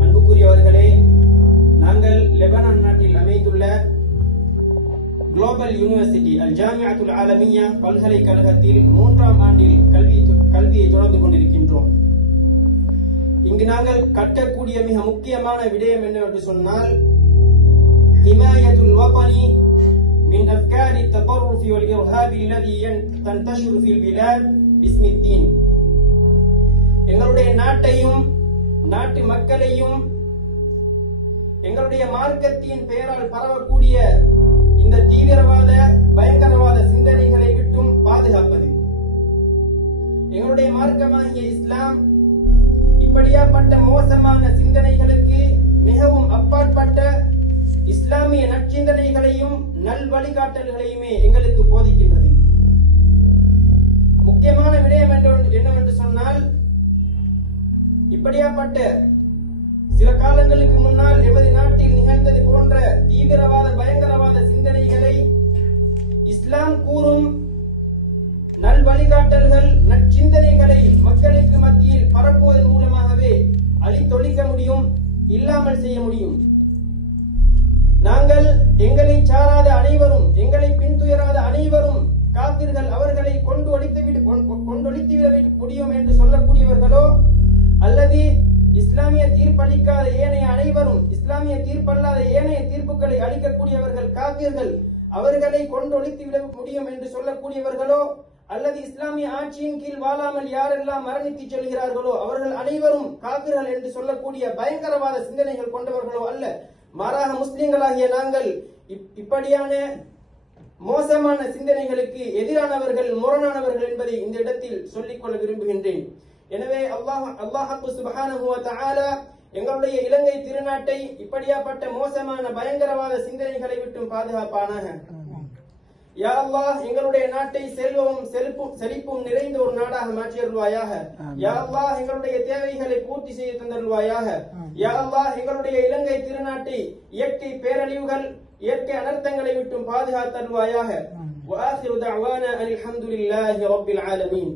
அன்புக்குரியவர்களே நாங்கள் லெபனான் நாட்டில் அமைந்துள்ள குளோபல் யூனிவர்சிட்டி அல் ஜாமியாத்துல் ஆலமியா பல்கலைக்கழகத்தில் மூன்றாம் ஆண்டில் கல்வி கல்வியை தொடர்ந்து கொண்டிருக்கின்றோம். இங்கு நாங்கள் கட்டக்கூடிய மிக முக்கியமான விடயம் என்னவென்று சொன்னால் ஹிமாயத்துல் வபனி من أفكار التطرف والإرهاب الذي تنتشر في البلاد பிஸ்மித்தீன் எங்களுடைய நாட்டையும் நாட்டு மக்களையும் எங்களுடைய மார்க்கத்தின் பெயரால் பரவக்கூடிய இந்த தீவிரவாத பயங்கரவாத சிந்தனைகளை விட்டும் பாதுகாப்பது. எங்களுடைய மார்க்கமாகிய இஸ்லாம் இப்படியாப்பட்ட மோசமான சிந்தனைகளுக்கு மிகவும் அப்பாற்பட்ட இஸ்லாமிய நற்சிந்தனைகளையும் நல் வழிகாட்டல்களையுமே எங்களுக்கு போதிக்கின்றது. இப்படியாப்பட்ட சில காலங்களுக்கு முன்னால் எமது நாட்டில் நிகழ்ந்தது போன்ற தீவிரவாத பயங்கரவாத சிந்தனைகளை இஸ்லாம் கூறும் நல் வழிகாட்டல்கள் நற்சிந்தனைகளை மக்களுக்கு மத்தியில் பரப்புவதன் மூலமாகவே அழித்தொழிக்க முடியும் இல்லாமல் செய்ய முடியும். நாங்கள் எங்களை சாராத அனைவரும் தீர்ப்பளிக்காத ஏனைய அனைவரும் இஸ்லாமிய தீர்ப்பல்லாத ஏனைய தீர்ப்புகளை அளிக்கக்கூடியவர்கள் காப்பீர்கள் அவர்களை கொண்டொழித்து விட முடியும் என்று சொல்லக்கூடியவர்களோ அல்லது இஸ்லாமிய ஆட்சியின் கீழ் வாழாமல் யாரெல்லாம் மரணித்து செல்கிறார்களோ அவர்கள் அனைவரும் காப்பீர்கள் என்று சொல்லக்கூடிய பயங்கரவாத சிந்தனைகள் கொண்டவர்களோ அல்ல. மாறாக முஸ்லிம்களாகிய நாங்கள் இப்- இப்படியான மோசமான சிந்தனைகளுக்கு எதிரானவர்கள் முரணானவர்கள் என்பதை இந்த இடத்தில் சொல்லிக்கொள்ள விரும்புகின்றேன். எனவே அல்லாஹ் அல்லாஹு சுபஹானஹு வ தஆலா எங்களுடைய இலங்கை திருநாட்டை இப்படியாப்பட்ட மோசமான பயங்கரவாத சிந்தனைகளை விட்டும் பாதுகாப்பான யா அல்லாஹ் எங்களுடைய நாட்டை செல்வமும் செழிப்பும் செழிப்பும் நிறைந்த ஒரு நாடாக மாற்றியருள்வாயாக. யா அல்லாஹ் எங்களுடைய தேவைகளை பூர்த்தி செய்ய தந்தருள்வாயாக. யா அல்லாஹ் எங்களுடைய இலங்கை திருநாட்டை இயற்கை பேரழிவுகள் இயற்கை அனர்த்தங்களை விட்டும் பாதுகாத்தருள்வாயாக. வாசிரு தஅவானா அல்ஹம்துலில்லாஹி ரப்பில் ஆலமீன்.